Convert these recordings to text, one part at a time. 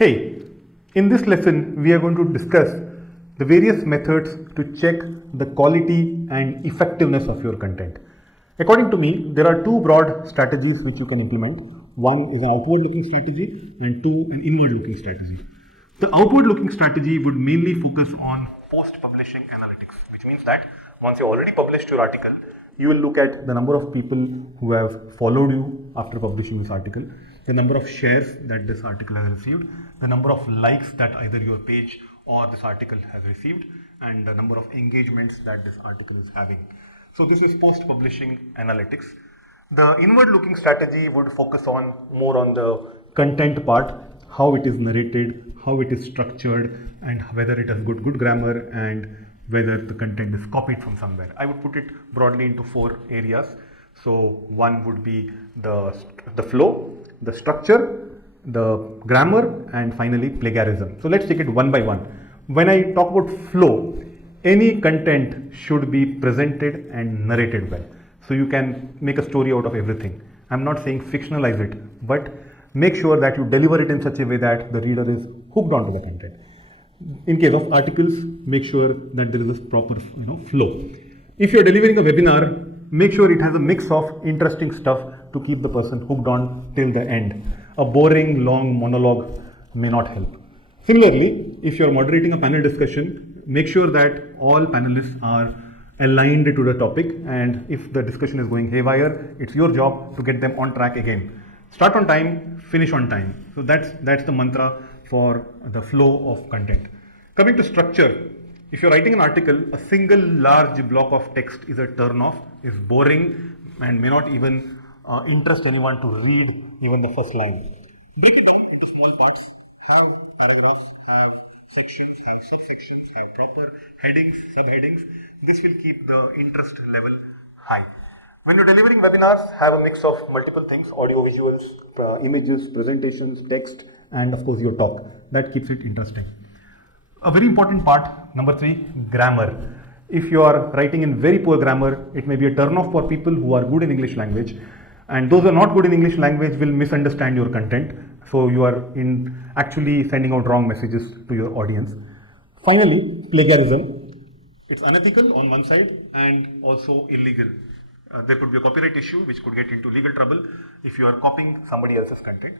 Hey, in this lesson we are going to discuss the various methods to check the quality and effectiveness of your content. According to me, there are two broad strategies which you can implement. One is an outward looking strategy and two an inward looking strategy. The outward looking strategy would mainly focus on post publishing analytics, which means that once you already published your article, you will look at the number of people who have followed you after publishing this article, the number of shares that this article has received, the number of likes that either your page or this article has received, and the number of engagements that this article is having. So this is post-publishing analytics. The inward-looking strategy would focus on more on the content part, how it is narrated, how it is structured, and whether it has good grammar and whether the content is copied from somewhere. I would put it broadly into four areas. So one would be the flow, the structure, the grammar, and finally plagiarism. So let's take it one by one. When I talk about flow, any content should be presented and narrated well. So you can make a story out of everything. I'm not saying fictionalize it, but make sure that you deliver it in such a way that the reader is hooked onto the content. In case of articles, make sure that there is a proper flow. If you're delivering a webinar, make sure it has a mix of interesting stuff to keep the person hooked on till the end. A boring long monologue may not help. Similarly, if you're moderating a panel discussion, make sure that all panelists are aligned to the topic, and if the discussion is going haywire, it's your job to get them on track again. Start on time, finish on time. So that's the mantra for the flow of content. Coming to structure, if you're writing an article, a single large block of text is a turn off, is boring, and may not even interest anyone to read even the first line. Break it down into small parts, have paragraphs, have sections, have subsections, have proper headings, subheadings. This will keep the interest level high. When you're delivering webinars, have a mix of multiple things: audio, visuals, images, presentations, text, and of course your talk. That keeps it interesting. A very important part, number 3, grammar. If you are writing in very poor grammar, it may be a turn off for people who are good in English language, and those who are not good in English language will misunderstand your content. So you are actually sending out wrong messages to your audience. Finally, plagiarism. It's unethical on one side and also illegal. There could be a copyright issue which could get into legal trouble if you are copying somebody else's content.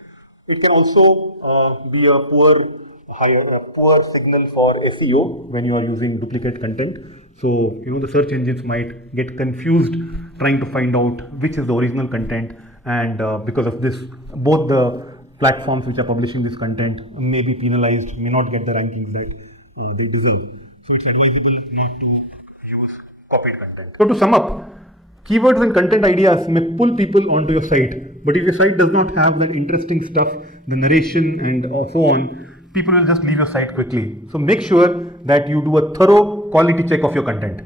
It can also be a poor signal for SEO when you are using duplicate content. So the search engines might get confused trying to find out which is the original content, and because of this, both the platforms which are publishing this content may be penalized, may not get the rankings that they deserve. So it's advisable not to use copied content. So to sum up, keywords and content ideas may pull people onto your site, but if your site does not have that interesting stuff, the narration and so on, people will just leave your site quickly. So make sure that you do a thorough quality check of your content.